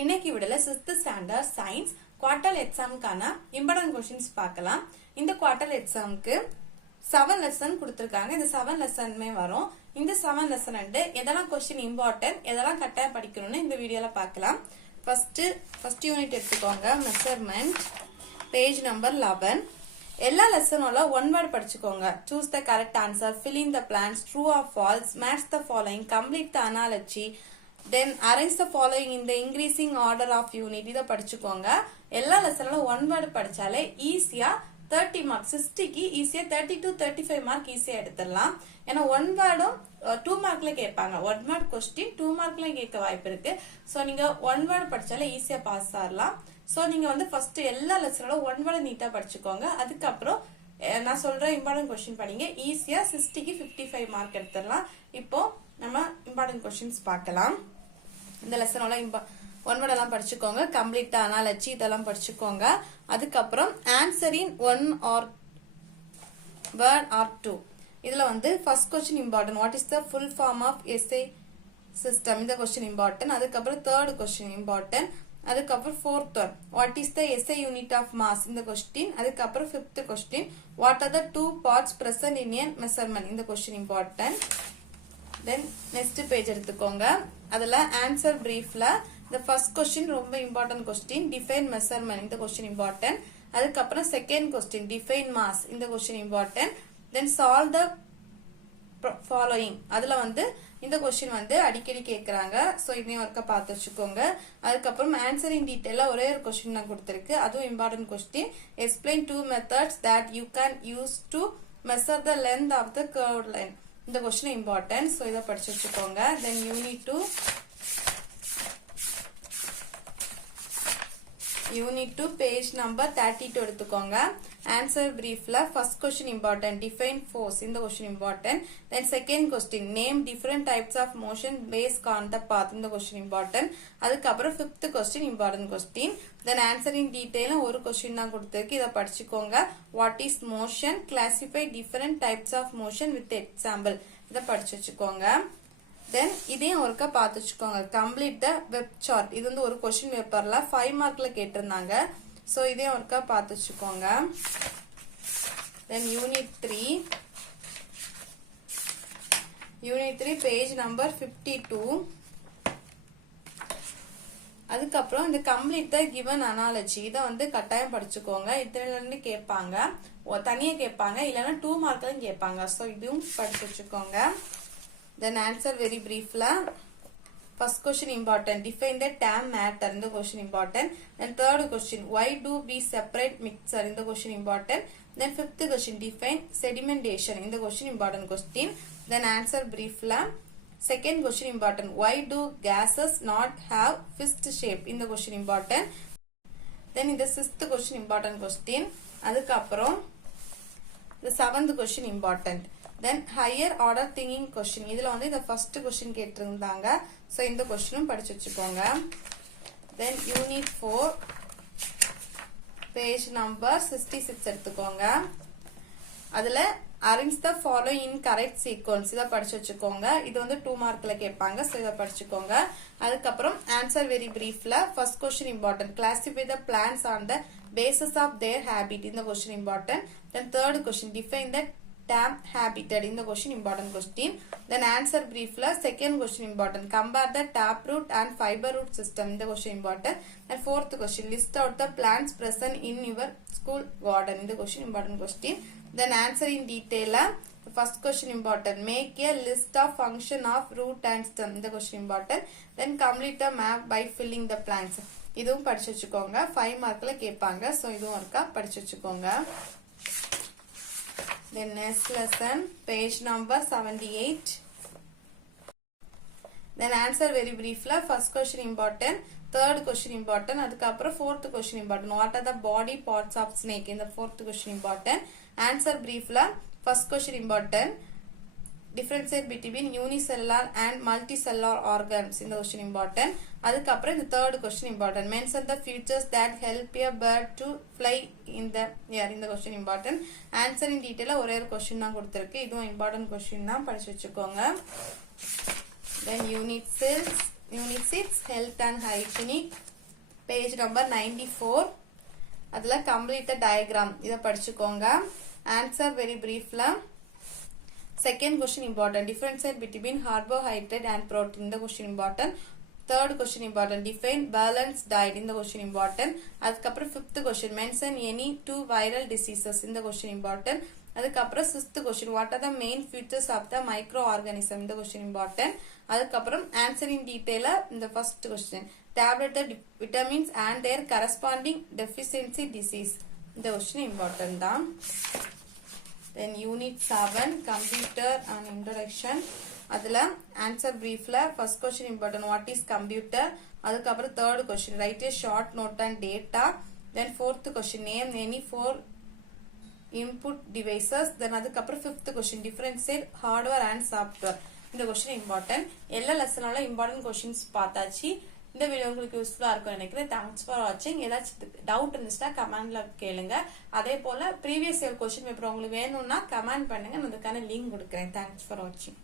இன்னைக்கு விடல 6th standard science quarter எக்ஸாமுக்கான இம்பார்ட்டன்ட் கொஸ்டின்ஸ் பார்க்கலாம். இந்த குவார்டர் எக்ஸாமுக்கு 7 லெசன் கொடுத்திருக்காங்க. இந்த 7 லெசனுமே வரும். இந்த 7 லெசன் எதெல்லாம் கொஸ்டின் இம்பார்ட்டன்ட், எதெல்லாம் கட்டாயம் படிக்கணும்னு இந்த வீடியோல பார்க்கலாம். ஃபர்ஸ்ட் யூனிட் எடுத்துக்கோங்க. Measurement, page number 11. எல்லா லெசனோட ஒன் வேர்ட் படிச்சுக்கோங்க. Choose the correct answer, fill in the blanks, true or false, match the following, complete the analogy, then arrange the following in the increasing order of unit. இதை படிச்சுக்கோங்க. எல்லா லெசனோட one word படிச்சாலே ஈஸியா 30 mark 60க்கு ஈஸியா 30 to 35 mark ஈஸியா எடுத்துடலாம். ஏன்னா one வேர்டும் 2 மார்க்ல கேட்பாங்க. One word question 2 மார்க்ல கேட்க வாய்ப்பு இருக்கு. சோ நீங்க ஒன் வேர்ட் படிச்சாலே ஈஸியா பாஸ் ஆகலாம். சோ நீங்க ஃபர்ஸ்ட் எல்லா லெசனோட ஒன் வேர்ட் நீட்டா படிச்சுக்கோங்க. அதுக்கப்புறம் நான் சொல்ற இம்பார்ட்டன்ட் கொஸ்டின் படிங்க. ஈஸியா 60க்கு 55 மார்க் எடுத்துடலாம். இப்போ நம்ம இம்பார்ட்டன்ட் கொஸ்டின்ஸ் பார்க்கலாம். இந்த லெசனோட ஒன் வேர்ட் எல்லாம் படிச்சுக்கோங்க. கம்ப்ளீட் அனாலஜி இதெல்லாம் படிச்சுக்கோங்க. அதுக்கப்புறம் answering one or word or two. இதுல first question important. What is the full form of SA system? இந்த கொஸ்டின் இம்பார்ட்டன்ட். அதுக்கப்புறம் தேர்ட் கொஸ்டின் இம்பார்ட்டன்ட். அதுக்கப்புறம் fourth one, what is the SI unit of mass? இந்த question. அதுக்கப்புறம் fifth question, what are the two parts present in a measurement? இந்த question important. Then next page எடுத்துக்கோங்க. அதுல answer பிரீஃப்ல இந்த first question ரொம்ப important question, define measurement. இந்த question important. அதுக்கப்புறம் செகண்ட் கொஸ்டின், டிஃபைன் மாஸ். இந்த question important. Then solve the following. அதுல இந்த கொஸ்டின் அடிக்கடி கேட்கறாங்க. சோ இதையும் ஒர்க்க பார்த்து வச்சுக்கோங்க. அதுக்கப்புறம் ஆன்சர் இன் டீடைலா ஒரே ஒரு கொஸ்டின் நான் கொடுத்திருக்கு. அதுவும் important question. Explain 2 methods that you can use to measure the length of the curved line. இந்த கொஸ்டின் இம்பார்ட்டன்ட். சோ இதை படிச்சு வச்சுக்கோங்க. தென் யூனிட் 2 பேஜ் நம்பர் 32 எடுத்துக்கோங்க. ஆன்சர் பிரீஃப்ல first question important, define force. இந்த question important. Then second question, name different types of motion based on the path. இந்த question important. அதுக்கப்புறம் fifth question important question. Then answer in detail ஒரு question தான் கொடுத்திருக்கு. இதை படிச்சுக்கோங்க. What is motion? Classify different types of motion with example. இதை படிச்சு வச்சுக்கோங்க. தென் இதையும் ஒருக்கா பார்த்து வச்சுக்கோங்க. Complete the web chart. இது ஒரு கொஸ்டின் பேப்பர்ல 5 மார்க்ல கேட்டிருந்தாங்க. சோ இதையும் ஒருக்கா பார்த்து வச்சுக்கோங்க. தென் யூனிட் 3 பேஜ் நம்பர் 52. அதுக்கப்புறம் இந்த கம்ப்ளீட் த கிவன் அனாலஜி. இதை கட்டாயம் படிச்சுக்கோங்க. இதுல இருந்து கேட்பாங்க, தனியா கேட்பாங்க, இல்லைன்னா 2 மார்க்ல கேட்பாங்க. சோ இதுவும் படிச்சு வச்சுக்கோங்க. Then answer very briefly. First question important, define the term matter. In the question important. Then third question, why do we separate mixture? In the question important. Then fifth question, define sedimentation. In the question important question. Then answer briefly. Second question important, why do gases not have fist shape? In the question important. Then in the sixth question important question. அதுக்கப்புறம் the seventh question important. Then higher order thinking question. இதுல இந்த first question கேட்டிருந்தாங்க. So இந்த கொஸ்டினும் படிச்சு வச்சுக்கோங்க. Then unit 4 page number 66 எடுத்துக்கோங்க. அதுல arrange the following in correct sequence. இதை படிச்சு வச்சுக்கோங்க. இது 2 மார்க்ல கேட்பாங்க. சோ இதை படிச்சுக்கோங்க. அதுக்கப்புறம் answer very briefly. First question important, classify the plants on the basis of their habit. இந்த question important. Then third question, define the term habitat. In the question important question. Then answer briefly. Second question important, compare the taproot and fiber root system. In the question important. And fourth question, list out the plants present in your school garden. In the question important question. Then answer in detail. The first question important, make a list of function of root and stem. In the question important. Then complete the map by filling the blanks. இதுவும் படிச்சு வச்சுக்கோங்க. 5 மார்க்ல கேட்பாங்க. So இதுவும் ஒருக்கா படிச்சு வச்சுக்கோங்க. Then next lesson, page number 78. Then answer very briefly. First question important, third question important. அதுக்கப்புறம் fourth question important, what are the body parts of snake? In the fourth question important. Answer briefly. First question important, differentiate between unicellular and multicellular organs. In the question important. அதுக்கப்புறம் இந்த third question important, mention the features that help a bird to fly in the air. இந்த question important. Answer in detail ஒரே ஒரு question தான் கொடுத்திருக்கு. இதுவும் important question தான், படிச்சு வச்சுக்கோங்க. Then unit 6 unit 6 health and hygienic page number 94. அதுல கம்ப்ளீட் டயக்ராம் இத படிச்சுக்கோங்க. ஆன்சர் வெரி பிரீஃப்ல. Second question important. Differentiate between carbohydrate and protein. இந்த question important. Third question important. Define balance diet. இந்த கொஸ்டின் இம்பார்ட்டன்ட். அதுக்கப்புறம் fifth question mention any 2 viral diseases. இந்த question important. அதுக்கப்புறம் sixth question what are the main features of the micro organism. இந்த question important. அதுக்கப்புறம் answer in டீடைலா இந்த first question tabulate the vitamins and their corresponding deficiency disease. இந்த question important தான். Then unit 7 computer and introduction. அதுல answer பிரீஃப்ல first question important what is computer. அதுக்கப்புறம் third question write a short note and data. Then fourth question name any 4 input devices. then அதுக்கப்புறம் fifth question differentiate hardware and software. இந்த question important. எல்லா லெசனால important questions பார்த்தாச்சு. இந்த video உங்களுக்கு யூஸ்ஃபுல்லா இருக்கும்னு நினைக்கிறேன். தேங்க்ஸ் ஃபார் வாட்சிங். ஏதாச்சும் டவுட் இருந்துச்சுன்னா கமெண்ட்ல கேளுங்க. அதே போல ப்ரீவியஸ் இயர் கொஸ்டின் பேப்பர் உங்களுக்கு வேணும்னா கமெண்ட் பண்ணுங்க. நான் அதுக்கான லிங்க் கொடுக்குறேன். தேங்க்ஸ் ஃபார் வாட்சிங்.